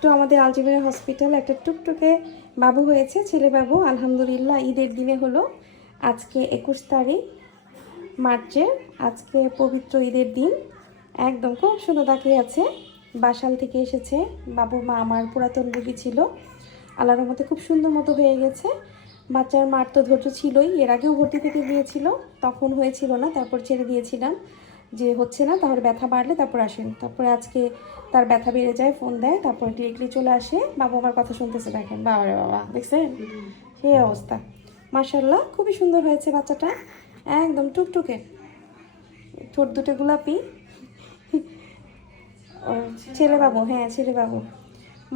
তো আমাদের আলজিমেরা হসপিটাল একটা টুকটুকে বাবু হয়েছে, ছেলে বাবু। আলহামদুলিল্লাহ ঈদের দিনে হলো। আজকে 21 তারিখ মার্চের, আজকে পবিত্র ঈদের দিন। একদম খুব সুন্দর তাকিয়ে আছে। বাসাল থেকে এসেছে। বাবুর মা আমার পুরাতন রোগী ছিল, আল্লাহর রহমতে খুব সুন্দর মতো হয়ে গেছে। বাচ্চার মার তো ধৈর্য ছিলই, এর আগেও ভর্তি থেকে গিয়েছিল, তখন হয়েছিল না, তারপর ছেড়ে দিয়েছিলাম যে হচ্ছে না, তাহলে ব্যথা বাড়লে তারপর আসেন। তারপরে আজকে তার ব্যথা বেড়ে যায়, ফোন দেয়, তারপর ডিরেক্টলি চলে আসে। বাবা আমার কথা শুনতেছে, দেখেন বাবা রে বাবা, দেখছেন সেই অবস্থা। মাশাল্লাহ খুবই সুন্দর হয়েছে বাচ্চাটা, একদম টুকটুকে, ঠোঁট দুটো গোলাপি। ও ছেলে বাবু, হ্যাঁ ছেলে বাবু।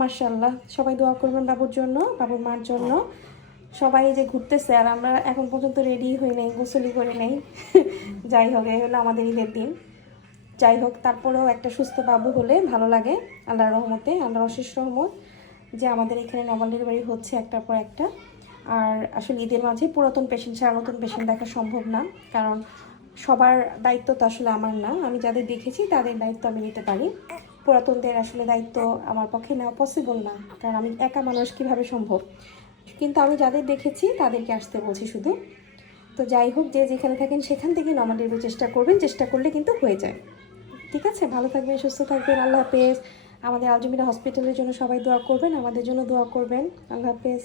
মাশাল্লাহ, সবাই দোয়া করবেন বাবুর জন্য, বাবুর মার জন্য। সবাই যে ঘুরতেছে আর আমরা এখন পর্যন্ত রেডি হই নাই, গোসলই করে নেই। যাই হোক, এই হলো আমাদের ঈদের দিন। যাই হোক, তারপরেও একটা সুস্থ বাবু হলে ভালো লাগে। আল্লাহর রহমতে, আল্লাহর অশেষ রহমত যে আমাদের এখানে নর্মাল ডেলিভারি হচ্ছে একটার পর একটা। আর আসলে ঈদের মাঝে পুরাতন পেশেন্ট ছাড়া নতুন পেশেন্ট দেখা সম্ভব না, কারণ সবার দায়িত্ব তো আসলে আমার না। আমি যাদের দেখেছি তাদের দায়িত্ব আমি নিতে পারি, পুরাতনদের আসলে দায়িত্ব আমার পক্ষে নেওয়া পসিবল না, কারণ আমি একা মানুষ, কীভাবে সম্ভব। কিন্তু আমি যাদের দেখেছি তাদেরকে আসতে বলছি শুধু। তো যাই হোক, যে যেখানে থাকেন সেখান থেকে নর্মাল ডেলিভারি চেষ্টা করবেন, চেষ্টা করলে কিন্তু হয়ে যায়। ঠিক আছে, ভালো থাকবেন, সুস্থ থাকবেন, আল্লাহ হাফেজ। আমাদের আলজিমিরা হসপিটালের জন্য সবাই দোয়া করবেন, আমাদের জন্য দোয়া করবেন। আল্লাহ হাফেজ।